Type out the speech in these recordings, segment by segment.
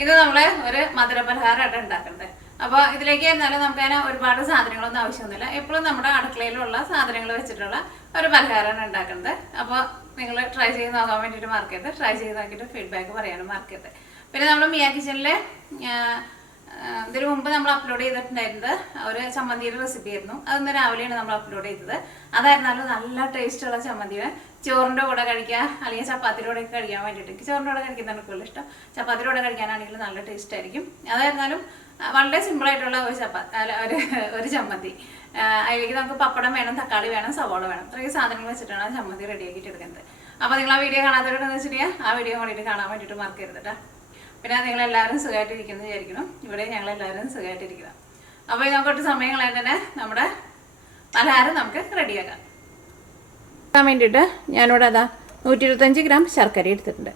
ഇത് നമ്മൾ ഒരു മധുരപലഹാരമായിട്ട് ഉണ്ടാക്കുന്നത്. അപ്പോൾ ഇതിലേക്ക് എന്നാലും നമുക്ക് അതിന് ഒരുപാട് സാധനങ്ങളൊന്നും ആവശ്യമൊന്നുമില്ല. എപ്പോഴും നമ്മുടെ അടുക്കളയിലുള്ള സാധനങ്ങൾ വെച്ചിട്ടുള്ള ഒരു പലഹാരമാണ് ഉണ്ടാക്കുന്നത്. അപ്പോൾ നിങ്ങൾ ട്രൈ ചെയ്ത് നോക്കാൻ വേണ്ടിയിട്ട് മറക്കരുത്. ട്രൈ ചെയ്ത് നോക്കിയിട്ട് ഫീഡ്ബാക്ക് പറയാനും മറക്കരുത്. പിന്നെ നമ്മൾ മിയ കിച്ചണിലെ ഇതിനു മുമ്പ് നമ്മൾ അപ്ലോഡ് ചെയ്തിട്ടുണ്ടായിരുന്നത് ഒരു ചമ്മന്തിയുടെ റെസിപ്പി ആയിരുന്നു. അതൊന്ന് രാവിലെയാണ് നമ്മൾ അപ്ലോഡ് ചെയ്തത്. അതായിരുന്നാലും നല്ല ടേസ്റ്റുള്ള ചമ്മന്തിയാണ്. ചോറിൻ്റെ കൂടെ കഴിക്കുക, അല്ലെങ്കിൽ ചപ്പാത്തിയുടെ കൂടെ കഴിക്കാൻ വേണ്ടിയിട്ട്. ചോറിൻ്റെ കൂടെ കഴിക്കുന്നതാണ് കൂടുതൽ ഇഷ്ടം. ചപ്പാത്തിയുടെ കൂടെ കഴിക്കാനാണെങ്കിൽ നല്ല ടേസ്റ്റ് ആയിരിക്കും. അതായിരുന്നാലും വളരെ സിമ്പിളായിട്ടുള്ള ഒരു ചമ്മന്തി. അതിലേക്ക് നമുക്ക് പപ്പടം വേണം, തക്കാളി വേണം, സവോള വേണം. ഇത്രയും സാധനങ്ങൾ വെച്ചിട്ടാണ് ചമ്മന്തി റെഡിയാക്കിയിട്ട് എടുക്കുന്നത്. അപ്പോൾ നിങ്ങൾ ആ വീഡിയോ കാണാത്തവരുണ്ടെന്ന് വെച്ചിട്ടുണ്ടെങ്കിൽ ആ വീഡിയോ കൂടിയിട്ട് കാണാൻ വേണ്ടിയിട്ട് മറക്കരുത് കേട്ടോ. പിന്നെ നിങ്ങളെല്ലാവരും സുഖമായിട്ടിരിക്കുന്നു വിചാരിക്കണം. ഇവിടെ ഞങ്ങളെല്ലാവരും സുഖമായിട്ടിരിക്കണം. അപ്പോൾ നമുക്കൊട്ട് സമയം കളയാൻ തന്നെ നമ്മുടെ പലഹാരം നമുക്ക് റെഡിയാക്കാം. ാൻ വേണ്ടിയിട്ട് ഞാനിവിടെ 125 ഗ്രാം ശർക്കര എടുത്തിട്ടുണ്ട്.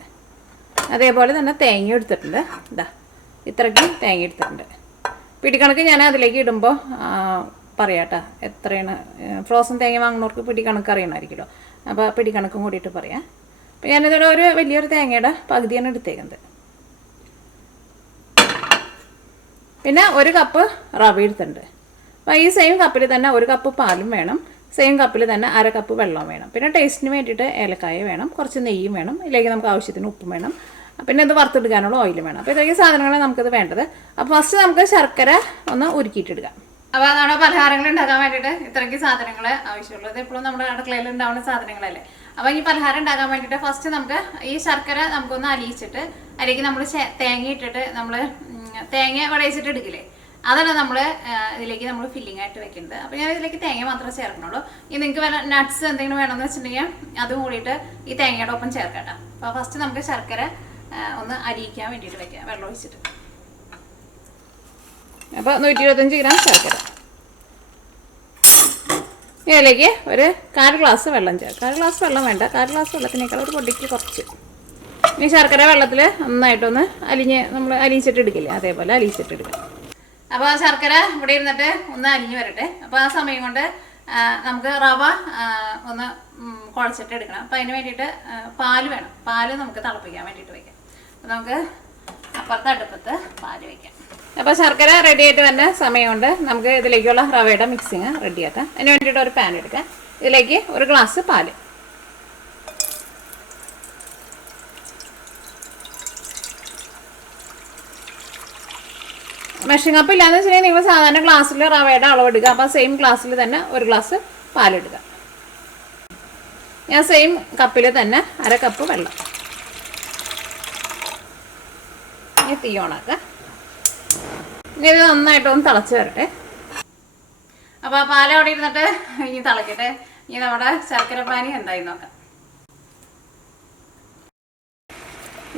അതേപോലെ തന്നെ തേങ്ങ എടുത്തിട്ടുണ്ട്. ഇത്രയ്ക്ക് തേങ്ങ എടുത്തിട്ടുണ്ട്. പിടിക്കണക്ക് ഞാൻ അതിലേക്ക് ഇടുമ്പോൾ പറയാട്ടോ എത്രയാണ്. ഫ്രോസൺ തേങ്ങ വാങ്ങുന്നവർക്ക് പിടിക്കണക്ക് അറിയണമായിരിക്കുമല്ലോ. അപ്പോൾ പിടിക്കണക്കും കൂടിയിട്ട് പറയാം. അപ്പോൾ ഞാനിതിവിടെ ഒരു വലിയൊരു തേങ്ങയുടെ പകുതിയാണ് എടുത്തേക്കുന്നത്. പിന്നെ 1 കപ്പ് റവ എടുത്തിട്ടുണ്ട്. അപ്പോൾ ഈ സെയിം കപ്പിൽ തന്നെ 1 കപ്പ് പാലും വേണം. സെയിം കപ്പിൽ തന്നെ 1/2 കപ്പ് വെള്ളം വേണം. പിന്നെ ടേസ്റ്റിന് വേണ്ടിയിട്ട് ഏലക്കായ വേണം, കുറച്ച് നെയ്യും വേണം. ഇതിലേക്ക് നമുക്ക് ആവശ്യത്തിന് ഉപ്പും വേണം. പിന്നെ ഇത് വറുത്തെടുക്കാനുള്ള ഓയിൽ വേണം. അപ്പോൾ ഇത്രയും സാധനങ്ങളാണ് നമുക്കിത് വേണ്ടത്. അപ്പോൾ ഫസ്റ്റ് നമുക്ക് ശർക്കര ഒന്ന് ഉരുക്കിയിട്ടെടുക്കാം. അപ്പോൾ നമ്മുടെ പലഹാരങ്ങൾ ഉണ്ടാക്കാൻ വേണ്ടിയിട്ട് ഇത്രയ്ക്ക് സാധനങ്ങൾ ആവശ്യമുള്ളൂ. ഇത് എപ്പോഴും നമ്മുടെ അടുക്കളയിൽ ഉണ്ടാവുന്ന സാധനങ്ങളല്ലേ. അപ്പോൾ ഈ പലഹാരം ഉണ്ടാക്കാൻ വേണ്ടിയിട്ട് ഫസ്റ്റ് നമുക്ക് ഈ ശർക്കര നമുക്കൊന്ന് അലിയിച്ചിട്ട് അതിലേക്ക് നമ്മൾ തേങ്ങ ഇട്ടിട്ട് നമ്മൾ തേങ്ങ വിളയിച്ചിട്ട് എടുക്കില്ലേ, അതാണ് നമ്മൾ ഇതിലേക്ക് നമ്മൾ ഫില്ലിംഗ് ആയിട്ട് വെക്കുന്നത്. അപ്പോൾ ഞാൻ ഇതിലേക്ക് തേങ്ങ മാത്രമേ ചേർക്കണുള്ളൂ. ഇനി നിങ്ങൾക്ക് വല്ല നട്ട്സ് എന്തെങ്കിലും വേണമെന്ന് വെച്ചിട്ടുണ്ടെങ്കിൽ അതും കൂടിയിട്ട് ഈ തേങ്ങയുടെ ഒപ്പം ചേർക്കട്ടോ. അപ്പോൾ ഫസ്റ്റ് നമുക്ക് ശർക്കര ഒന്ന് അരിയിക്കാൻ വേണ്ടിയിട്ട് വെക്കാം വെള്ളം ഒഴിച്ചിട്ട്. അപ്പോൾ 125 ഗ്രാം ശർക്കര. ഇതിലേക്ക് ഒരു 1/4 ഗ്ലാസ് വെള്ളം ചേർക്കാം. 1/4 ഗ്ലാസ് വെള്ളം വേണ്ട, 1/4 ഗ്ലാസ് വെള്ളത്തിനേക്കാൾ ഒരു പൊടിക്ക് കുറച്ച്. ഈ ശർക്കര വെള്ളത്തിൽ നന്നായിട്ടൊന്ന് നമ്മൾ അലിയിച്ചിട്ട് എടുക്കില്ലേ, അതേപോലെ അലിയിച്ചിട്ട് എടുക്കാം. അപ്പോൾ ആ ശർക്കര ഇവിടെ ഇരുന്നിട്ട് ഒന്ന് അലിഞ്ഞ് വരട്ടെ. അപ്പോൾ ആ സമയം കൊണ്ട് നമുക്ക് റവ ഒന്ന് കുഴച്ചിട്ട് എടുക്കണം. അപ്പോൾ അതിന് വേണ്ടിയിട്ട് പാല് വേണം. പാല് നമുക്ക് തിളപ്പിക്കാൻ വേണ്ടിയിട്ട് വയ്ക്കാം. അപ്പോൾ നമുക്ക് അപ്പുറത്തെ അടുപ്പത്ത് പാല് വയ്ക്കാം. അപ്പോൾ ശർക്കര റെഡി ആയിട്ട് വരുന്ന സമയം കൊണ്ട് നമുക്ക് ഇതിലേക്കുള്ള റവയുടെ മിക്സിങ് റെഡിയാക്കാം. അതിന് വേണ്ടിയിട്ട് ഒരു പാൻ എടുക്കാം. ഇതിലേക്ക് 1 ഗ്ലാസ് പാല്, മെഷറിംഗ് കപ്പ് ഇല്ലാന്ന് വെച്ചിട്ടുണ്ടെങ്കിൽ നിങ്ങൾ സാധാരണ ഗ്ലാസ്സിൽ റവയുടെ അളവ് എടുക്കുക. അപ്പോൾ സെയിം ഗ്ലാസ്സിൽ തന്നെ 1 ഗ്ലാസ് പാലെടുക്കുക. ഞാൻ സെയിം കപ്പിൽ തന്നെ 1/2 കപ്പ് വെള്ളം. ഇനി തീ ഓണാക്കുക. ഇനി ഇത് നന്നായിട്ടൊന്ന് തിളച്ച് വരട്ടെ. അപ്പോൾ ആ പാൽ അവിടെ ഇരുന്നിട്ട് ഇനി തിളക്കട്ടെ. ഇനി നമ്മുടെ ശർക്കര പാനി എന്തായി നോക്കാം.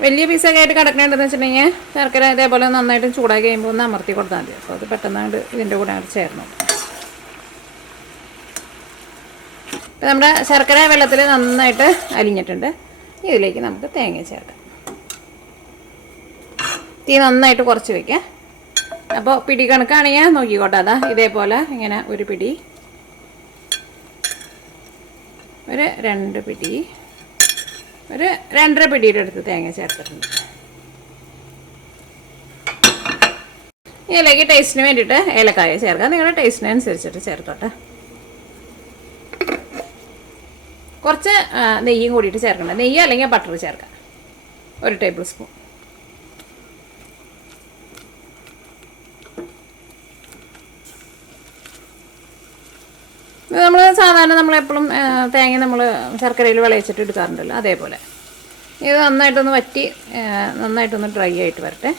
വലിയ പീസൊക്കെ ആയിട്ട് കിടക്കണുണ്ടെന്ന് വെച്ചിട്ടുണ്ടെങ്കിൽ ശർക്കര ഇതേപോലെ നന്നായിട്ട് ചൂടാക്കി കഴിയുമ്പോൾ ഒന്ന് അമർത്തി കൊടുത്താൽ മതി. അപ്പോൾ അത് പെട്ടെന്നായിട്ട് ഇതിൻ്റെ കൂടെ അങ്ങോട്ട് ചേർന്നു. ഇപ്പം നമ്മുടെ ശർക്കര വെള്ളത്തിൽ നന്നായിട്ട് അലിഞ്ഞിട്ടുണ്ട്. ഇതിലേക്ക് നമുക്ക് തേങ്ങ ചേർക്കാം. തീ നന്നായിട്ട് കുറച്ച് വയ്ക്കാം. അപ്പോൾ പിടി കണക്കാണെങ്കിൽ നോക്കിക്കോട്ടെ. ഇതേപോലെ ഇങ്ങനെ ഒരു പിടി, ഒരു 2 പിടി, ഒരു 2.5 പിടിയുടെ അടുത്ത് തേങ്ങ ചേർത്തിട്ടുണ്ട്. ഇതിലേക്ക് ടേസ്റ്റിന് വേണ്ടിയിട്ട് ഏലക്കായ ചേർക്കാം. നിങ്ങളുടെ ടേസ്റ്റിനനുസരിച്ചിട്ട് ചേർത്തോട്ടെ. കുറച്ച് നെയ്യും കൂടിയിട്ട് ചേർക്കണം. നെയ്യ് അല്ലെങ്കിൽ ബട്ടർ ചേർക്കാം. 1 ടേബിൾ സ്പൂൺ. നമ്മൾ സാധാരണ നമ്മളെപ്പോഴും തേങ്ങ നമ്മൾ ശർക്കരയിൽ വിളയിച്ചിട്ട് എടുക്കാറുണ്ടല്ലോ, അതേപോലെ ഇത് നന്നായിട്ടൊന്ന് വറ്റി നന്നായിട്ടൊന്ന് ഡ്രൈ ആയിട്ട് വരട്ടെ.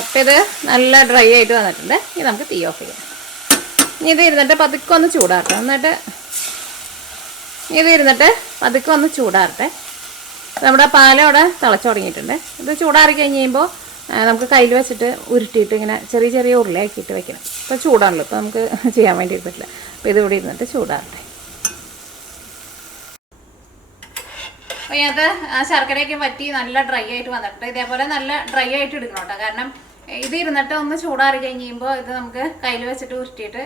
ഇപ്പം ഇത് നല്ല ഡ്രൈ ആയിട്ട് വന്നിട്ടുണ്ട്. ഇനി നമുക്ക് തീ ഓഫ് ചെയ്യാം. ഇനി ഇത് ഇരുന്നിട്ട് പതുക്കെ ഒന്ന് ചൂടാറട്ടെ. ഇത് ഇരുന്നിട്ട് പതുക്കെ ഒന്ന് ചൂടാറട്ടെ. നമ്മുടെ പാലവിടെ തിളച്ച് തുടങ്ങിയിട്ടുണ്ട്. ഇത് ചൂടാറി കഴിഞ്ഞ് കഴിയുമ്പോൾ നമുക്ക് കയ്യിൽ വെച്ചിട്ട് ഉരുട്ടിയിട്ട് ഇങ്ങനെ ചെറിയ ചെറിയ ഉരുളയാക്കിയിട്ട് വെക്കണം. ഇപ്പോൾ ചൂടാണല്ലോ, ഇപ്പോൾ നമുക്ക് ചെയ്യാൻ വേണ്ടി പറ്റില്ല. അപ്പോൾ ഇത് ഇവിടെ ഇരുന്നിട്ട് ചൂടാറട്ടെ. അപ്പോൾ ഇതിനകത്ത് ശർക്കരയൊക്കെ വറ്റി നല്ല ഡ്രൈ ആയിട്ട് വന്നിട്ടുണ്ട്. ഇതേപോലെ നല്ല ഡ്രൈ ആയിട്ട് എടുക്കണം കേട്ടോ. കാരണം ഇത് ഇരുന്നിട്ട് ഒന്ന് ചൂടാറി കഴിഞ്ഞ് കഴിയുമ്പോൾ ഇത് നമുക്ക് കയ്യിൽ വെച്ചിട്ട് ഉരുട്ടിയിട്ട്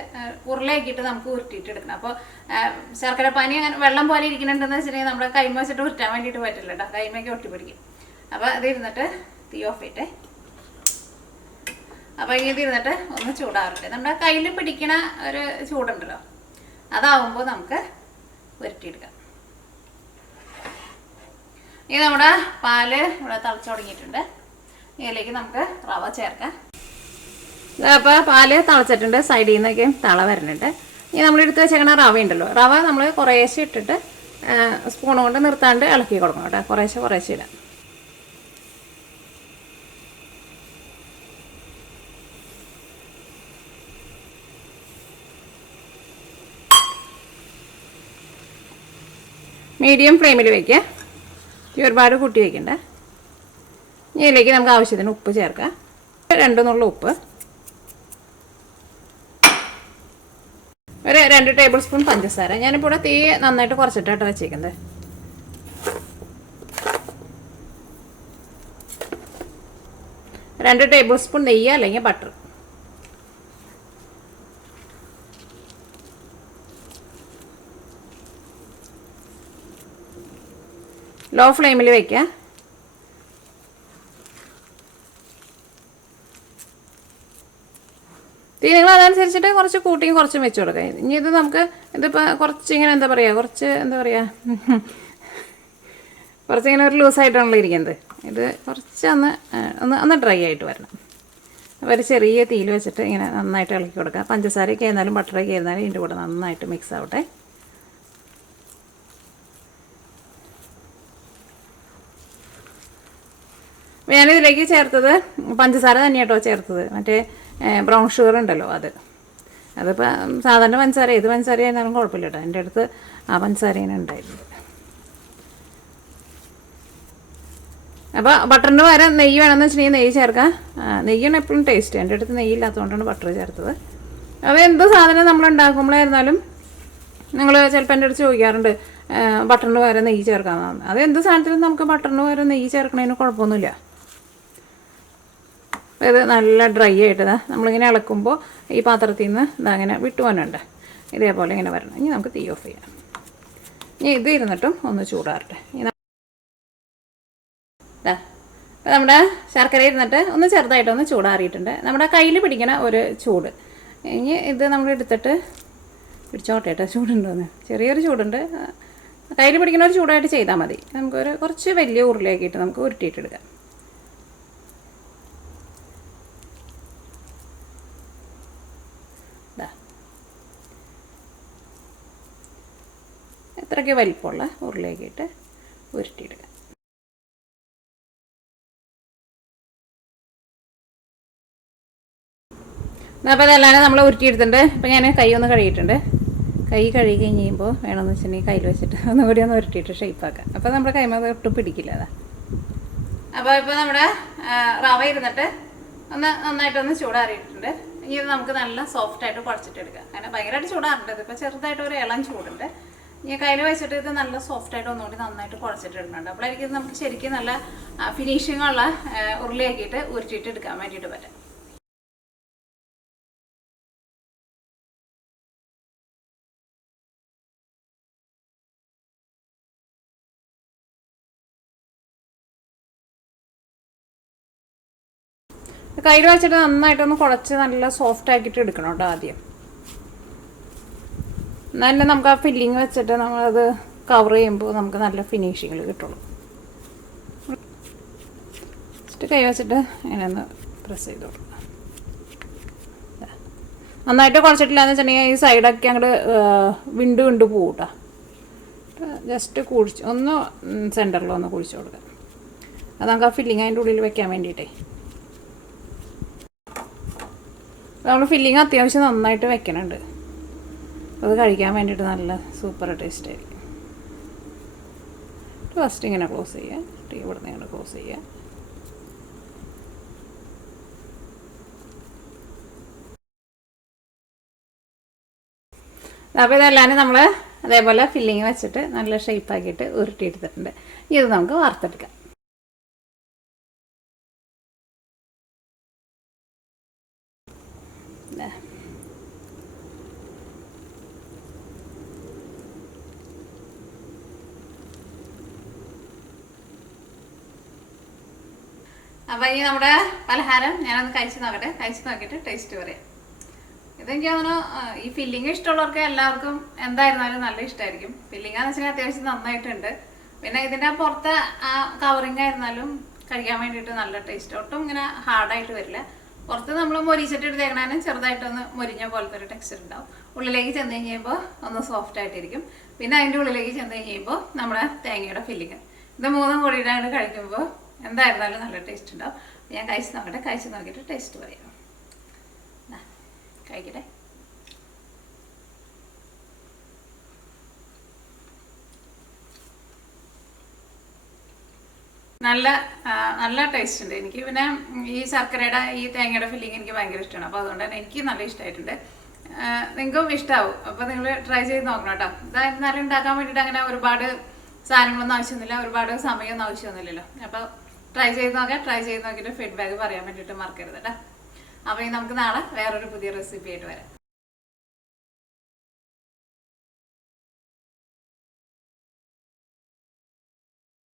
ഉരുളയാക്കിയിട്ട് നമുക്ക് ഉരുട്ടിയിട്ട് എടുക്കണം. അപ്പോൾ ശർക്കര പാനി അങ്ങനെ വെള്ളം പോലെ ഇരിക്കുന്നുണ്ടെന്ന് വെച്ചിട്ടുണ്ടെങ്കിൽ നമ്മുടെ കൈമ വെച്ചിട്ട് ഉരുട്ടാൻ വേണ്ടിയിട്ട് പറ്റില്ല കേട്ടോ. കൈമയൊക്കെ ഒട്ടി പിടിക്കും. അപ്പോൾ ഇത് ഇരുന്നിട്ട് തീ ഓഫ് ചെയ്തിട്ടേ. അപ്പോൾ ഇത് ഇരുന്നിട്ട് ഒന്ന് ചൂടാറട്ടെ. നമ്മുടെ കയ്യിൽ പിടിക്കണ ഒരു ചൂടുണ്ടല്ലോ, അതാവുമ്പോൾ നമുക്ക് ഉരുട്ടിയെടുക്കാം. ഇനി നമ്മുടെ പാല് ഇവിടെ തിളച്ച് തുടങ്ങിയിട്ടുണ്ട്. ഇതിലേക്ക് നമുക്ക് റവ ചേർക്കാം. അപ്പോൾ പാല് തിളച്ചിട്ടുണ്ട്. സൈഡിൽ നിന്നൊക്കെ തള വരുന്നുണ്ട്. ഇനി നമ്മൾ എടുത്ത് വെച്ചേക്കണ റവ ഉണ്ടല്ലോ, റവ നമ്മൾ കുറേശ്ശെ ഇട്ടിട്ട് സ്പൂൺ കൊണ്ട് നിർത്താണ്ട് ഇളക്കി കൊടുക്കണം കേട്ടോ. കുറേശ്ശെ ഇടാം. മീഡിയം ഫ്ലെയിമിൽ വയ്ക്കുക. ഒരുപാട് കൂട്ടി വയ്ക്കണ്ട. ഇതിലേക്ക് നമുക്ക് ആവശ്യത്തിന് ഉപ്പ് ചേർക്കാം. 2 നുള്ള ഉപ്പ്, ഒരു 2 ടേബിൾ സ്പൂൺ പഞ്ചസാര. ഞാനിപ്പോൾ ഇവിടെ തീ നന്നായിട്ട് കുറച്ചിട്ടാണ് വെച്ചേക്കുന്നത്. 2 ടേബിൾ സ്പൂൺ നെയ്യ് അല്ലെങ്കിൽ ബട്ടർ. ലോ ഫ്ലെയിമിൽ വയ്ക്കുക. തീ നിങ്ങൾ അതനുസരിച്ചിട്ട് കുറച്ച് കൂട്ടിയും കുറച്ചും വെച്ച് കൊടുക്കുക. ഇനി ഇത് നമുക്ക് ഇതിപ്പോൾ കുറച്ചിങ്ങനെ കുറച്ചിങ്ങനെ ഒരു ലൂസായിട്ടാണല്ലോ ഇരിക്കുന്നത്. ഇത് കുറച്ചൊന്ന് ഡ്രൈ ആയിട്ട് വരണം. അപ്പോൾ ഒരു ചെറിയ തീയിൽ വെച്ചിട്ട് ഇങ്ങനെ നന്നായിട്ട് ഇളക്കി കൊടുക്കുക. പഞ്ചസാരയൊക്കെ ആയിരുന്നാലും ബട്ടറൊക്കെ ആയിരുന്നാലും ഇതിൻ്റെ കൂടെ നന്നായിട്ട് മിക്സ് ആവട്ടെ. ഞാനിതിലേക്ക് ചേർത്തത് പഞ്ചസാര തന്നെയാട്ടോ ചേർത്തത്. മറ്റേ ബ്രൗൺ ഷുഗർ ഉണ്ടല്ലോ, അതിപ്പോൾ സാധാരണ പഞ്ചസാര ഏത് പഞ്ചസാര ആയിരുന്നാലും കുഴപ്പമില്ല കേട്ടോ. എൻ്റെ അടുത്ത് ആ പഞ്ചസാരയാണ് ഉണ്ടായിരുന്നത്. അപ്പോൾ ബട്ടറിന് പകരം നെയ്യ് വേണമെന്ന് വെച്ചിട്ടുണ്ടെങ്കിൽ നെയ്യ് ചേർക്കാം. നെയ്യാണ് എപ്പോഴും ടേസ്റ്റ്. എൻ്റെ അടുത്ത് നെയ്യ് ഇല്ലാത്തതുകൊണ്ടാണ് ബട്ടർ ചേർത്തത്. അത് എന്ത് സാധനം നമ്മൾ ഉണ്ടാക്കുമ്പോഴായിരുന്നാലും നിങ്ങൾ ചിലപ്പോൾ എൻ്റെ അടുത്ത് ചോദിക്കാറുണ്ട് ബട്ടറിന് പകരം നെയ്യ് ചേർക്കാമെന്നാണ്. അത് എന്ത് സാധനത്തിലും നമുക്ക് ബട്ടറിന് പകരം നെയ്യ് ചേർക്കണതിന് കുഴപ്പമൊന്നുമില്ല. ഇത് നല്ല ഡ്രൈ ആയിട്ട് നമ്മളിങ്ങനെ ഇളക്കുമ്പോൾ ഈ പാത്രത്തിൽ നിന്ന് ഇതങ്ങനെ വിട്ടുപോകാനുണ്ട്. ഇതേപോലെ ഇങ്ങനെ വരണം. ഇനി നമുക്ക് തീ ഓഫ് ചെയ്യാം. ഇനി ഇത് ഇരുന്നിട്ടും ഒന്ന് ചൂടാറട്ടെ. അപ്പോൾ നമ്മുടെ ശർക്കര ഇരുന്നിട്ട് ഒന്ന് ചെറുതായിട്ടൊന്ന് ചൂടാറിയിട്ടുണ്ട്. നമ്മുടെ കയ്യിൽ പിടിക്കണ ഒരു ചൂട്. ഇനി ഇത് നമ്മൾ എടുത്തിട്ട് പിടിച്ചോട്ടെ കേട്ടോ. ചൂടുണ്ടോന്ന് ചെറിയൊരു ചൂടുണ്ട്. കയ്യിൽ പിടിക്കുന്ന ഒരു ചൂടായിട്ട് ചെയ്താൽ മതി. നമുക്കൊരു കുറച്ച് വലിയ ഉരുളയാക്കിയിട്ട് നമുക്ക് ഉരുട്ടിയിട്ടെടുക്കാം. ഇത്രയ്ക്ക് വലിപ്പമുള്ള ഉരുളയാക്കിയിട്ട് ഉരുട്ടിയിടുക. അപ്പോൾ ഇതെല്ലാം നമ്മൾ ഉരുട്ടിയെടുത്തിട്ടുണ്ട്. ഇപ്പോൾ ഞാൻ കൈ ഒന്ന് കഴുകിയിട്ടുണ്ട്. കൈ കഴുകി കഴിയുമ്പോൾ വേണമെന്ന് വെച്ചിട്ടുണ്ടെങ്കിൽ കയ്യിൽ വെച്ചിട്ട് ഒന്നുകൂടി ഒന്ന് ഉരുട്ടിയിട്ട് ഷേപ്പാക്കാം. അപ്പോൾ നമ്മുടെ കൈമ ഒട്ടും പിടിക്കില്ല. അപ്പോൾ ഇപ്പോൾ നമ്മുടെ റവ ഇരുന്നിട്ട് നന്നായിട്ടൊന്ന് ചൂടാറിയിട്ടുണ്ട്. ഇനി ഇത് നമുക്ക് നല്ല സോഫ്റ്റായിട്ട് കുഴച്ചിട്ടെടുക്കാം. അങ്ങനെ ഭയങ്കരമായിട്ട് ചൂടാറുണ്ട്. ഇപ്പോൾ ചെറുതായിട്ട് ഒരു ഇളം ചൂടുണ്ട്. ഇനി കയ്യിൽ വെച്ചിട്ട് ഇത് നല്ല സോഫ്റ്റായിട്ട് ഒന്നുകൂടി നന്നായിട്ട് കുഴച്ചിട്ടിടുന്നുണ്ട്. അപ്പോഴായിരിക്കും ഇത് നമുക്ക് ശരിക്കും നല്ല ഫിനിഷിങ്ങുള്ള ഉരുളിയാക്കിയിട്ട് ഉരുട്ടിയിട്ട് എടുക്കാൻ വേണ്ടിയിട്ട് പറ്റും. കയ്യിൽ വെച്ചിട്ട് നന്നായിട്ടൊന്ന് കുഴച്ച് നല്ല സോഫ്റ്റ് ആക്കിയിട്ട് എടുക്കണം കേട്ടോ ആദ്യം. എന്നാലും നമുക്ക് ആ ഫില്ലിങ് വെച്ചിട്ട് നമ്മളത് കവർ ചെയ്യുമ്പോൾ നമുക്ക് നല്ല ഫിനിഷിങ്ങിൽ കിട്ടുള്ളൂ. ജസ്റ്റ് കൈ വെച്ചിട്ട് ഇങ്ങനെ ഒന്ന് പ്രസ് ചെയ്ത് കൊടുക്കുക. നന്നായിട്ട് കുഴച്ചിട്ടില്ല എന്ന് വെച്ചിട്ടുണ്ടെങ്കിൽ ഈ സൈഡൊക്കെ അങ്ങോട്ട് വിണ്ട് പോകും കേട്ടോ. ജസ്റ്റ് കുഴിച്ച് ഒന്ന് സെൻറ്ററിലൊന്ന് കുഴിച്ച് കൊടുക്കുക. അത് നമുക്ക് ആ ഫില്ലിങ് അതിൻ്റെ ഉള്ളിൽ വെക്കാൻ വേണ്ടിയിട്ടേ. നമ്മൾ ഫില്ലിങ് അത്യാവശ്യം നന്നായിട്ട് വെക്കണുണ്ട്. അത് കഴിക്കാൻ വേണ്ടിയിട്ട് നല്ല സൂപ്പർ ടേസ്റ്റ് ആയിരിക്കും. ഫസ്റ്റ് ഇങ്ങനെ ക്ലോസ് ചെയ്യുക, ഇവിടെ നിന്ന് ഇങ്ങനെ ക്ലോസ് ചെയ്യുക. അപ്പോൾ ഇതെല്ലാം നമ്മൾ അതേപോലെ ഫില്ലിങ് വെച്ചിട്ട് നല്ല ഷേപ്പാക്കിയിട്ട് ഉരുട്ടിയെടുത്തിട്ടുണ്ട്. ഇത് നമുക്ക് വറുത്തെടുക്കാം. അപ്പോൾ ഈ നമ്മുടെ പലഹാരം ഞാനൊന്ന് കഴിച്ച് നോക്കട്ടെ. കഴിച്ച് നോക്കിയിട്ട് ടേസ്റ്റ് പറയാം. ഇതെനിക്ക് തോന്നുന്നു ഈ ഫില്ലിങ് ഇഷ്ടമുള്ളവർക്ക് എല്ലാവർക്കും എന്തായിരുന്നാലും നല്ല ഇഷ്ടമായിരിക്കും. ഫില്ലിങ്ങാന്ന് വെച്ചാൽ അത്യാവശ്യം നന്നായിട്ടുണ്ട്. പിന്നെ ഇതിൻ്റെ പുറത്തെ ആ കവറിങ് ആയിരുന്നാലും കഴിക്കാൻ വേണ്ടിയിട്ട് നല്ല ടേസ്റ്റ്. ഒട്ടും ഇങ്ങനെ ഹാർഡായിട്ട് വരില്ല. പുറത്ത് നമ്മൾ മൊരിച്ചിട്ട് എടുത്തേക്കണേനും ചെറുതായിട്ടൊന്ന് മൊരിഞ്ഞ പോലത്തെ ഒരു ടെക്സ്ചർ ഉണ്ടാവും. ഉള്ളിലേക്ക് ചെന്ന് കഴിയുമ്പോൾ ഒന്ന് സോഫ്റ്റ് ആയിട്ടിരിക്കും. പിന്നെ അതിൻ്റെ ഉള്ളിലേക്ക് ചെന്ന് കഴിയുമ്പോൾ നമ്മുടെ തേങ്ങയുടെ ഫില്ലിങ്, ഇത് മൂന്നും കൂടിയിട്ട് അങ്ങോട്ട് കഴിക്കുമ്പോൾ എന്തായിരുന്നാലും നല്ല ടേസ്റ്റ് ഉണ്ടാവും. ഞാൻ കഴിച്ച് നോക്കട്ടെ. കഴിച്ച് നോക്കിയിട്ട് ടേസ്റ്റ് പറയാം. കഴിക്കട്ടെ. നല്ല നല്ല ടേസ്റ്റ് ഉണ്ട് എനിക്ക്. പിന്നെ ഈ ശർക്കരയുടെ ഈ തേങ്ങയുടെ ഫില്ലിങ് എനിക്ക് ഭയങ്കര ഇഷ്ടമാണ്. അപ്പോൾ അതുകൊണ്ട് തന്നെ എനിക്ക് നല്ല ഇഷ്ടമായിട്ടുണ്ട്. നിങ്ങൾക്കും ഇഷ്ടമാവും. അപ്പോൾ നിങ്ങൾ ട്രൈ ചെയ്ത് നോക്കണം കേട്ടോ. ഇതായിരുന്നാലും ഉണ്ടാക്കാൻ വേണ്ടിയിട്ട് അങ്ങനെ ഒരുപാട് സാധനങ്ങളൊന്നും ആവശ്യമൊന്നുമില്ല, ഒരുപാട് സമയമൊന്നും ആവശ്യമൊന്നുമില്ലല്ലോ. അപ്പോൾ ട്രൈ ചെയ്ത് നോക്കാം. ട്രൈ ചെയ്ത് നോക്കിയിട്ട് ഫീഡ്ബാക്ക് പറയാൻ വേണ്ടിയിട്ട് മറക്കരുത് കേട്ടോ. അപ്പോൾ നമുക്ക് നാളെ വേറൊരു പുതിയ റെസിപ്പി ആയിട്ട് വരാം.